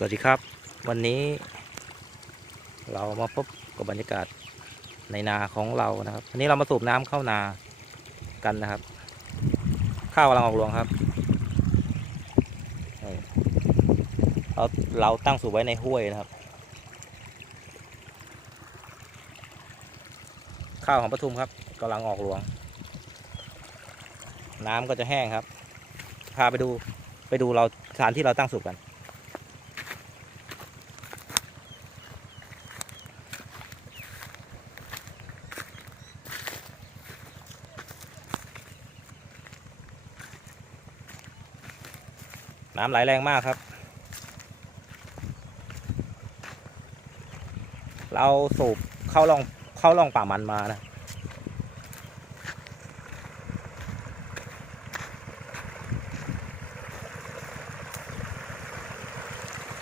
สวัสดีครับ วันนี้ เรามาพบกับบรรยากาศในนาของเรานะครับวันนี้เรามาสูบน้ำเข้านากันนะครับ ข้าวกำลังออกรวงครับเราเราตั้งสูบไว้ในห้วยนะครับ ข้าวของปทุมครับกำลังออกรวง น้ำก็จะแห้งครับ พาไปดูไปดูเราสถานที่เราตั้งสูบกัน น้ำไหลแรงมากครับ เราสูบเข้าล่องเข้าล่องป่ามันมานะ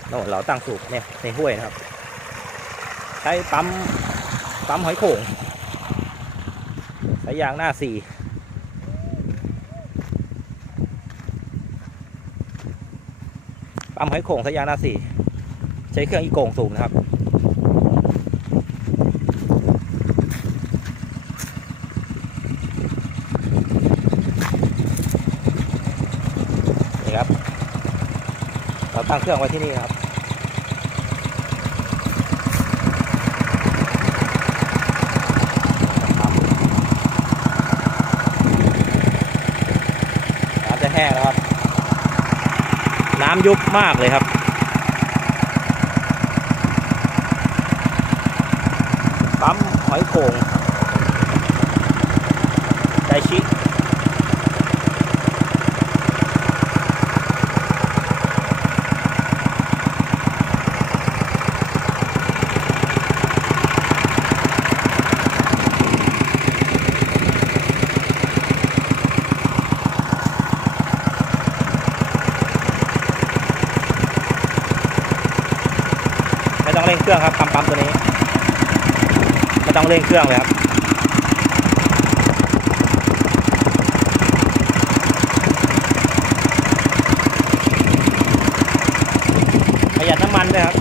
โน่นเราตั้งสูบเนี่ยในห้วยนะครับ ใช้ปั๊มปั๊มหอยโข่งสายยางหน้าสี่ ปั๊มหอยโข่งสยานาสี่ใช้เครื่องอีโก่งสูบนะครับ นี่ครับ เราตั้งเครื่องไว้ที่นี่นะครับ น้ำจะแห้งแล้วครับ น้ำ ยุบมากเลยครับ ปั๊มหอยโข่งไดชิ ต้องเร่งเครื่องครับทำปั๊มตัวนี้ไม่ต้องเร่งเครื่องเลยครับประหยัดน้ำมันด้วยครับ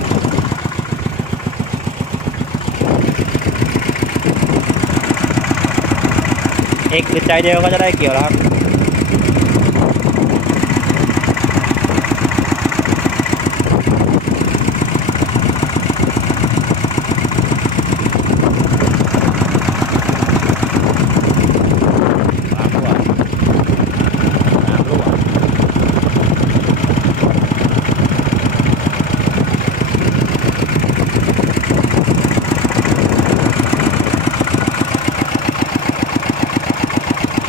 เอกหรือใจเดียวก็จะได้เกี่ยวแล้วครับ น้ำรั่วน้ำรั่ว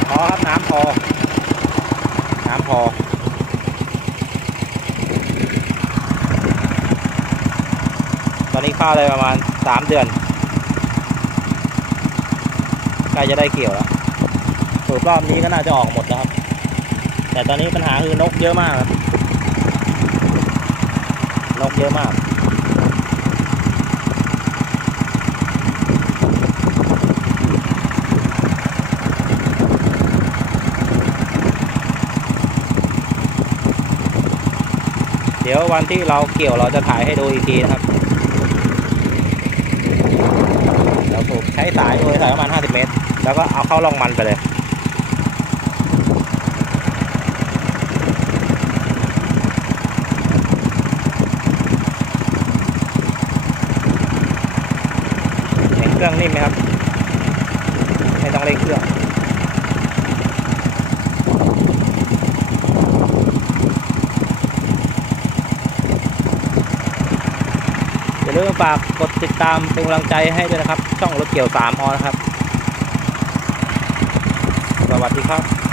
พอ ครับน้ำพอ น้ำพอตอนนี้ข้าวได้ประมาณสามเดือนใกล้จะได้เกี่ยวแล้วสูบรอบนี้ก็น่าจะออกหมดแล้วครับ แต่ตอนนี้ปัญหาคือนกเยอะมากครับนกเยอะมาก ดี๋ยววันที่เราเกี่ยวเราจะถ่ายให้ดูอีกทีนะครับเราสูบใช้สายโดยสายประมาณ 50 เมตร แล้วก็เอาเข้าร่องมันไปเลยเห็นเครื่องนิ่มไหมครับ ไม่ต้องเร่งเครื่อง อย่าลืมฝากกดติดตามเป็นกำลังใจให้ด้วยนะครับ ช่องรถเกี่ยว3ออนะครับ สวัสดีครับ